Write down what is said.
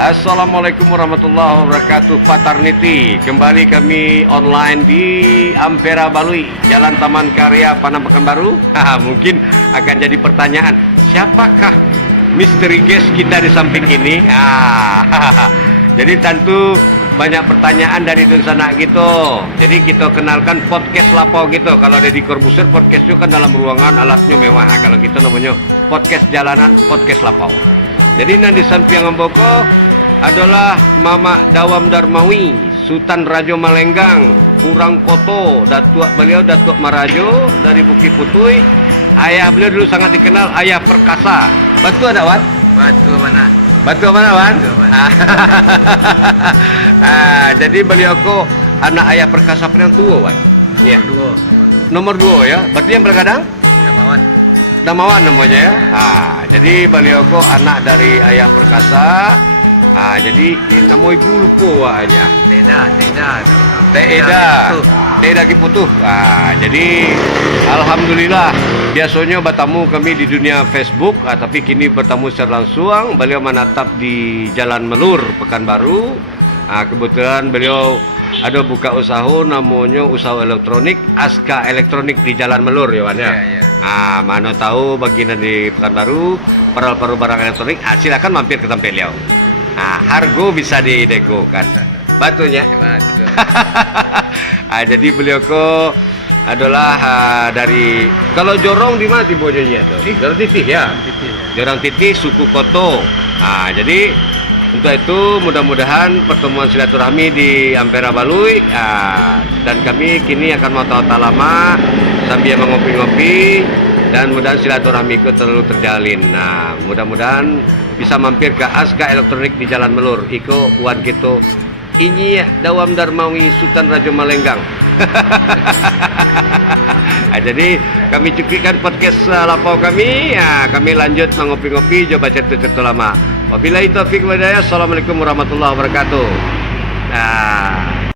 Assalamualaikum warahmatullahi wabarakatuh. Pak Tarniti, kembali kami online di Ampera Balui, Jalan Taman Karya, Panam Pekanbaru. Mungkin akan jadi pertanyaan, siapakah misteri guest kita di samping ini? Jadi tentu banyak pertanyaan dari di sana gitu. Jadi kita kenalkan podcast Lapau gitu. Kalau ada di Corbusier, podcast itu kan dalam ruangan, alatnya mewah. Kalau kita namanya podcast jalanan, podcast Lapau. Jadi nanti samping Amboko adalah Mama Dawam Darmawi, Sultan Rajo Malenggang, Kurang Koto, beliau Datuk Marajo dari Bukit Putui. Ayah beliau dulu sangat dikenal, Ayah Perkasa. Batu ada, Wan? Batu mana? Batu mana, Wan? Jadi beliau kok anak Ayah Perkasa paling tua, Wan? Iya. Nomor 2 ya. Berarti yang berkadang? Damawan namanya ya. Jadi beliau kok anak dari Ayah Perkasa. Jadi namanya ibu lupa aja. Teda Kiputuh. Jadi alhamdulillah biasanya bertemu kami di dunia Facebook, tapi kini bertemu secara langsung. Beliau menatap di Jalan Melur, Pekanbaru. Kebetulan beliau ada buka usaha namanya usaha elektronik, Aska Elektronik di Jalan Melur ya, Wan ya. Mana tahu bagian di Pekanbaru perlu barang elektronik, silakan mampir ke tempat beliau. Harga bisa didekokan batunya. Jadi beliau kok adalah dari kalau Jorong di mana tibonya tuh? Jorong Titih ya. Jorong Titih suku Koto. Jadi untuk itu mudah-mudahan pertemuan silaturahmi di Ampera Balui, dan kami kini akan mau tahu lama sambil mengopi-ngopi dan mudah-mudahan silaturahmi itu terlalu terjalin. Mudah-mudahan bisa mampir ke Aska Elektronik di Jalan Melur. Iko Wan gitu. Ini Dawam Darmawi Sultan Rajo Malenggang. Jadi kami cukupkan podcast Lapau kami. Kami lanjut mengopi-ngopi, coba cerita lama. Wabillahi taufiq wal hidayah. Assalamualaikum warahmatullahi wabarakatuh.